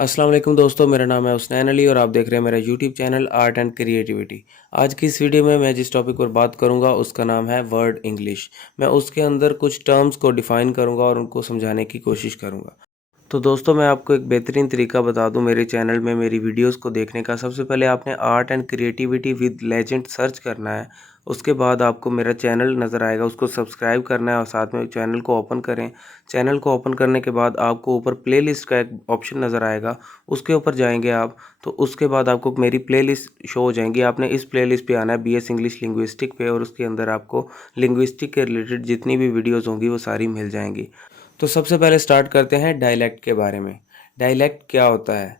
अस्सलाम वालेकुम दोस्तों, मेरा नाम है हुसनैन अली और आप देख रहे हैं मेरा YouTube channel art and creativity. आज की इस वीडियो में मैं जिस टॉपिक पर बात करूंगा उसका नाम है वर्ड इंग्लिश। मैं उसके अंदर कुछ टर्म्स को डिफ़ाइन करूंगा और उनको समझाने की कोशिश करूंगा। तो दोस्तों, मैं आपको एक बेहतरीन तरीका बता दूं मेरे चैनल में मेरी वीडियोस को देखने का। सबसे पहले आपने art and creativity with legend search करना है। उसके बाद आपको मेरा चैनल नज़र आएगा, उसको सब्सक्राइब करना है और साथ में चैनल को ओपन करें। चैनल को ओपन करने के बाद आपको ऊपर प्लेलिस्ट का एक ऑप्शन नज़र आएगा, उसके ऊपर जाएंगे आप। तो उसके बाद आपको मेरी प्लेलिस्ट शो हो जाएंगी। आपने इस प्लेलिस्ट पे आना है, बीएस इंग्लिश लिंग्विस्टिक पे, और उसके अंदर आपको लिंग्विस्टिक के रिलेटेड जितनी भी वीडियोज़ होंगी वो सारी मिल जाएंगी। तो सबसे पहले स्टार्ट करते हैं डायलेक्ट के बारे में। डायलेक्ट क्या होता है?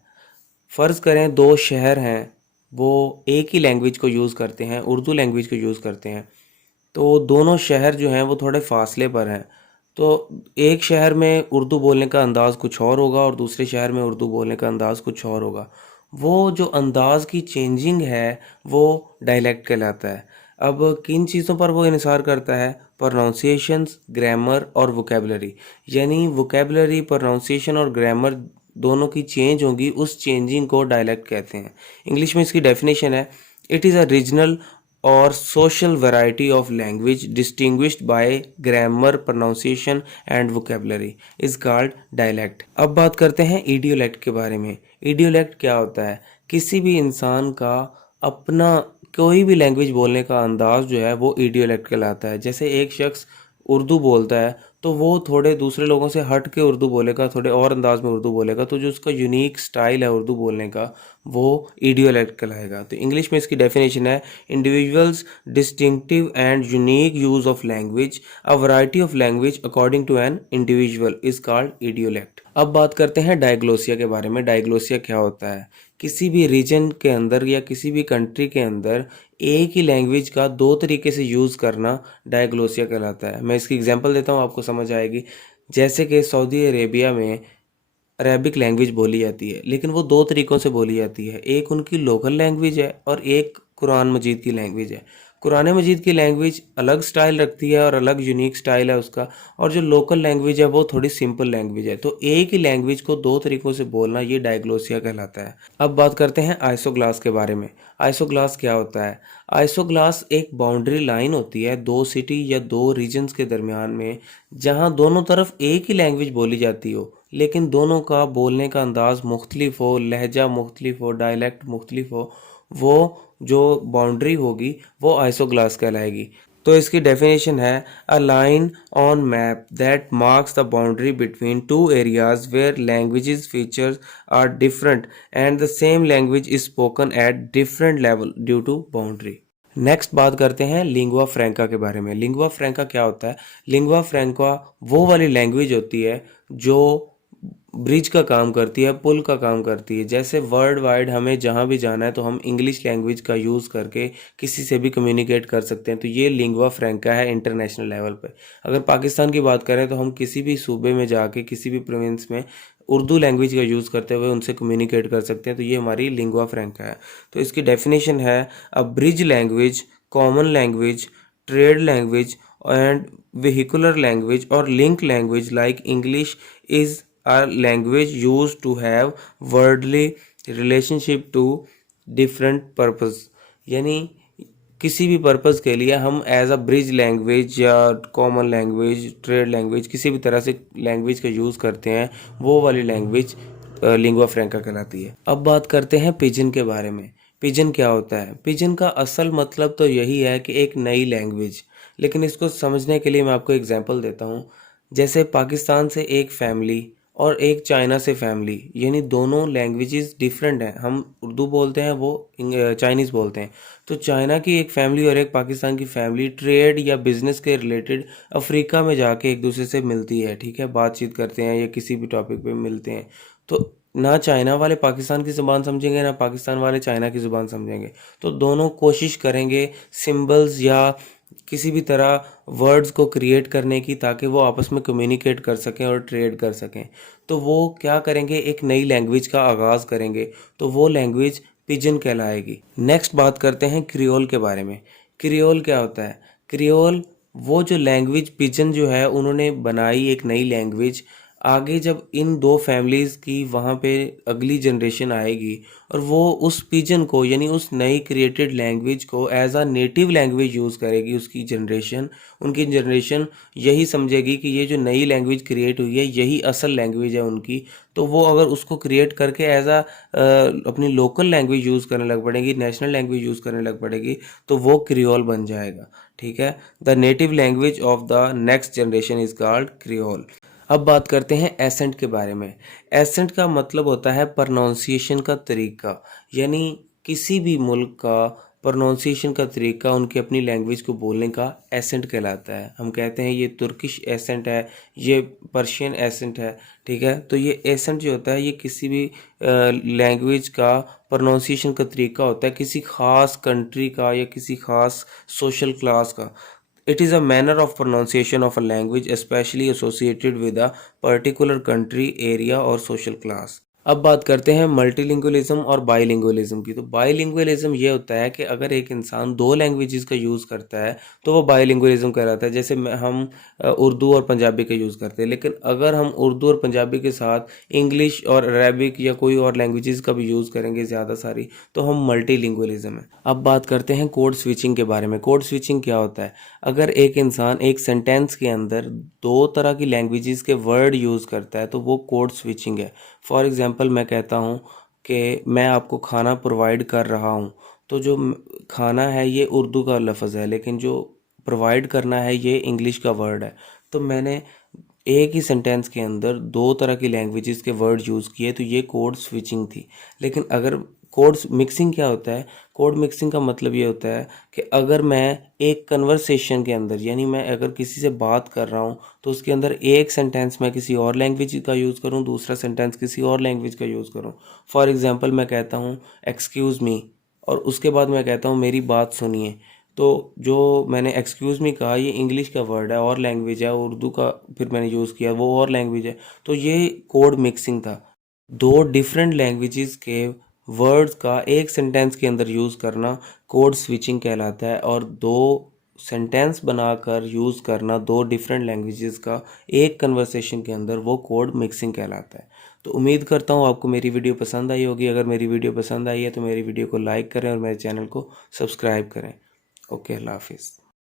फ़र्ज़ करें दो शहर हैं, वो एक ही लैंग्वेज को यूज़ करते हैं, उर्दू लैंग्वेज को यूज़ करते हैं। तो दोनों शहर जो हैं वो थोड़े फासले पर हैं। तो एक शहर में उर्दू बोलने का अंदाज़ कुछ और होगा और दूसरे शहर में उर्दू बोलने का अंदाज़ कुछ और होगा। वो जो अंदाज़ की चेंजिंग है वो डायलेक्ट कहलाता है। अब किन चीज़ों पर वो इन्हिसार करता है? प्रोनाउंसिएशंस, ग्रामर और वोकैबुलरी। यानी वोकैबुलरी, प्रोनाउंसिएशन और ग्रामर दोनों की चेंज होगी, उस चेंजिंग को डायलेक्ट कहते हैं। इंग्लिश में इसकी डेफिनेशन है, इट इज़ अ रीजनल और social variety of language distinguished by grammar, pronunciation and vocabulary is called dialect। अब बात करते हैं इडियोलेक्ट के बारे में। इडियोलेक्ट क्या होता है? किसी भी इंसान का अपना कोई भी लैंग्वेज बोलने का अंदाज जो है वो इडियोलेक्ट कहलाता है। जैसे एक शख्स उर्दू बोलता है तो वो थोड़े दूसरे लोगों से हट के उर्दू बोलेगा, थोड़े और अंदाज में उर्दू बोलेगा, तो जो उसका यूनिक स्टाइल है उर्दू बोलने का वो इडियोलेक्ट कहलाएगा। तो इंग्लिश में इसकी डेफिनेशन है, individuals distinctive and unique use of language, a variety of language according to an individual is called idiolect. अब बात करते हैं डायग्लोसिया के बारे में। डायग्लोसिया क्या होता है? किसी भी रीजन के अंदर या किसी भी कंट्री के अंदर एक ही लैंग्वेज का दो तरीके से यूज़ करना डायग्लोसिया कहलाता है। मैं इसकी एग्जांपल देता हूँ, आपको समझ आएगी। जैसे कि सऊदी अरेबिया में अरेबिक लैंग्वेज बोली जाती है, लेकिन वो दो तरीक़ों से बोली जाती है। एक उनकी लोकल लैंग्वेज है और एक कुरान मजीद की लैंग्वेज है। कुरान मजीद की लैंग्वेज अलग स्टाइल रखती है और अलग यूनिक स्टाइल है उसका, और जो लोकल लैंग्वेज है वो थोड़ी सिंपल लैंग्वेज है। तो एक ही लैंग्वेज को दो तरीक़ों से बोलना ये डायग्लोसिया कहलाता है। अब बात करते हैं आइसोग्लास के बारे में। आइसोग्लास क्या होता है? आइसोग्लास एक बाउंड्री लाइन होती है दो सिटी या दो रीजन्स के दरमियान में, जहाँ दोनों तरफ एक ही लैंग्वेज बोली जाती हो, लेकिन दोनों का बोलने का अंदाज़ मुख्तलिफ हो, लहजा मुख्तलिफ हो, डायलेक्ट मुख्तलिफ हो। वो जो बाउंड्री होगी वो आइसोग्लास कहलाएगी। तो इसकी डेफिनेशन है, a line on map that marks the boundary between two areas where languages features are different and the same language is spoken at different level due to boundary. Next बात करते हैं lingua फ्रैंका के बारे में। Lingua फ्रैंका क्या होता है? Lingua फ्रैंका वो वाली लैंग्वेज होती है जो ब्रिज का काम करती है, पुल का काम करती है। जैसे वर्ल्ड वाइड हमें जहाँ भी जाना है तो हम इंग्लिश लैंग्वेज का यूज़ करके किसी से भी कम्युनिकेट कर सकते हैं। तो ये लिंगुआ फ्रैंका है इंटरनेशनल लेवल पे। अगर पाकिस्तान की बात करें तो हम किसी भी सूबे में जाके किसी भी प्रोविंस में उर्दू लैंग्वेज का यूज़ करते हुए उनसे कम्युनिकेट कर सकते हैं। तो ये हमारी लिंगुआ फ्रैंका है। तो इसकी डेफिनेशन है, अ bridge language, common language, trade language and vehicular language or link language like English is a language used to have wordly relationship to different purpose। यानी किसी भी पर्पज़ के लिए हम एज अ ब्रिज लैंग्वेज या common language, trade language, किसी भी तरह से लैंग्वेज का यूज़ करते हैं, वो वाली लैंग्वेज लिंगुआ फ्रैंका कहलाती है। अब बात करते हैं पिजन के बारे में। पिजन क्या होता है? पिजन का असल मतलब तो यही है कि एक नई लैंग्वेज, लेकिन इसको समझने के लिए मैं आपको एग्जांपल देता हूँ। जैसे पाकिस्तान से एक फैमिली और एक चाइना से फैमिली, यानी दोनों लैंग्वेजेस डिफरेंट हैं। हम उर्दू बोलते हैं, वो चाइनीज़ बोलते हैं। तो चाइना की एक फैमिली और एक पाकिस्तान की फैमिली ट्रेड या बिज़नेस के रिलेटेड अफ्रीका में जाके एक दूसरे से मिलती है, ठीक है, बातचीत करते हैं या किसी भी टॉपिक पे मिलते हैं। तो ना चाइना वाले पाकिस्तान की ज़ुबान समझेंगे, ना पाकिस्तान वाले चाइना की ज़ुबान समझेंगे। तो दोनों कोशिश करेंगे सिंबल्स या किसी भी तरह वर्ड्स को क्रिएट करने की, ताकि वो आपस में कम्युनिकेट कर सकें और ट्रेड कर सकें। तो वो क्या करेंगे? एक नई लैंग्वेज का आगाज़ करेंगे, तो वो लैंग्वेज पिजन कहलाएगी। नेक्स्ट बात करते हैं क्रियोल के बारे में। क्रियोल क्या होता है? क्रियोल वो जो लैंग्वेज पिजन जो है उन्होंने बनाई एक नई लैंग्वेज आगे जब इन दो फैमिलीज़ की वहाँ पे अगली जनरेशन आएगी और वो उस पिजन को यानी उस नई क्रिएटेड लैंग्वेज को as a native language use करेगी, उसकी जनरेशन, उनकी जनरेशन यही समझेगी कि ये जो नई लैंग्वेज क्रिएट हुई है यही असल लैंग्वेज है उनकी। तो वो अगर उसको क्रिएट करके एज अ अपनी लोकल लैंग्वेज यूज़ करने लग पड़ेगी, नेशनल लैंग्वेज यूज़ करने लग पड़ेगी, तो वो क्रियोल बन जाएगा। ठीक है, the native language of the next generation is called creole. अब बात करते हैं एसेंट के बारे में। एसेंट का मतलब होता है प्रोनाउंसिएशन का तरीका, यानी किसी भी मुल्क का प्रोनाउंसिएशन का तरीका उनकी अपनी लैंग्वेज को बोलने का एसेंट कहलाता है। हम कहते हैं ये तुर्किश एसेंट है, ये पर्शियन एसेंट है। ठीक है, तो ये एसेंट जो होता है ये किसी भी लैंग्वेज का प्रोनाउंसिएशन का तरीका होता है, किसी ख़ास कंट्री का या किसी ख़ास सोशल क्लास का। It is a manner of pronunciation of a language especially associated with a particular country, area or social class. अब बात करते हैं मल्टीलिंगुअलिज्म और बाईलिंगुअलिज्म की। तो बाईलिंगुअलिज्म ये होता है कि अगर एक इंसान दो लैंग्वेजेस का यूज़ करता है तो वो बाईलिंगुअलिज्म कहलाता है। जैसे हम उर्दू और पंजाबी का यूज़ करते हैं, लेकिन अगर हम उर्दू और पंजाबी के साथ इंग्लिश और अरेबिक या कोई और लैंग्वेजेस का भी यूज़ करेंगे ज़्यादा सारी, तो हम मल्टीलिंगुअलिज्म है। अब बात करते हैं कोड स्विचिंग के बारे में। कोड स्विचिंग क्या होता है? अगर एक इंसान एक सेंटेंस के अंदर दो तरह की लैंग्वेजेस के वर्ड यूज़ करता है तो वो कोड स्विचिंग है। फॉर एग्ज़ाम्पल मैं कहता हूँ कि मैं आपको खाना प्रोवाइड कर रहा हूँ, तो जो खाना है ये उर्दू का लफ्ज़ है, लेकिन जो प्रोवाइड करना है ये इंग्लिश का वर्ड है। तो मैंने एक ही सेंटेंस के अंदर दो तरह की लैंग्वेजेस के वर्ड यूज़ किए, तो ये कोड स्विचिंग थी। लेकिन अगर कोड मिक्सिंग क्या होता है? कोड मिक्सिंग का मतलब ये होता है कि अगर मैं एक कन्वर्सेशन के अंदर, यानी मैं अगर किसी से बात कर रहा हूँ तो उसके अंदर एक सेंटेंस मैं किसी और लैंग्वेज का यूज़ करूँ, दूसरा सेंटेंस किसी और लैंग्वेज का यूज़ करूँ। फॉर एग्ज़ाम्पल मैं कहता हूँ एक्सक्यूज़ मी, और उसके बाद मैं कहता हूँ मेरी बात सुनिए। तो जो मैंने एक्सक्यूज़ मी कहा ये इंग्लिश का वर्ड है और लैंग्वेज है, उर्दू का फिर मैंने यूज़ किया वो और लैंग्वेज है। तो ये कोड मिक्सिंग था। दो डिफरेंट लैंग्वेजेस के वर्ड्स का एक सेंटेंस के अंदर यूज़ करना कोड स्विचिंग कहलाता है, और दो सेंटेंस बनाकर यूज़ करना दो डिफरेंट लैंग्वेजेस का एक कन्वर्सेशन के अंदर, वो कोड मिक्सिंग कहलाता है। तो उम्मीद करता हूँ आपको मेरी वीडियो पसंद आई होगी। अगर मेरी वीडियो पसंद आई है तो मेरी वीडियो को लाइक करें और मेरे चैनल को सब्सक्राइब करें। ओके, अल्लाह हाफिज़।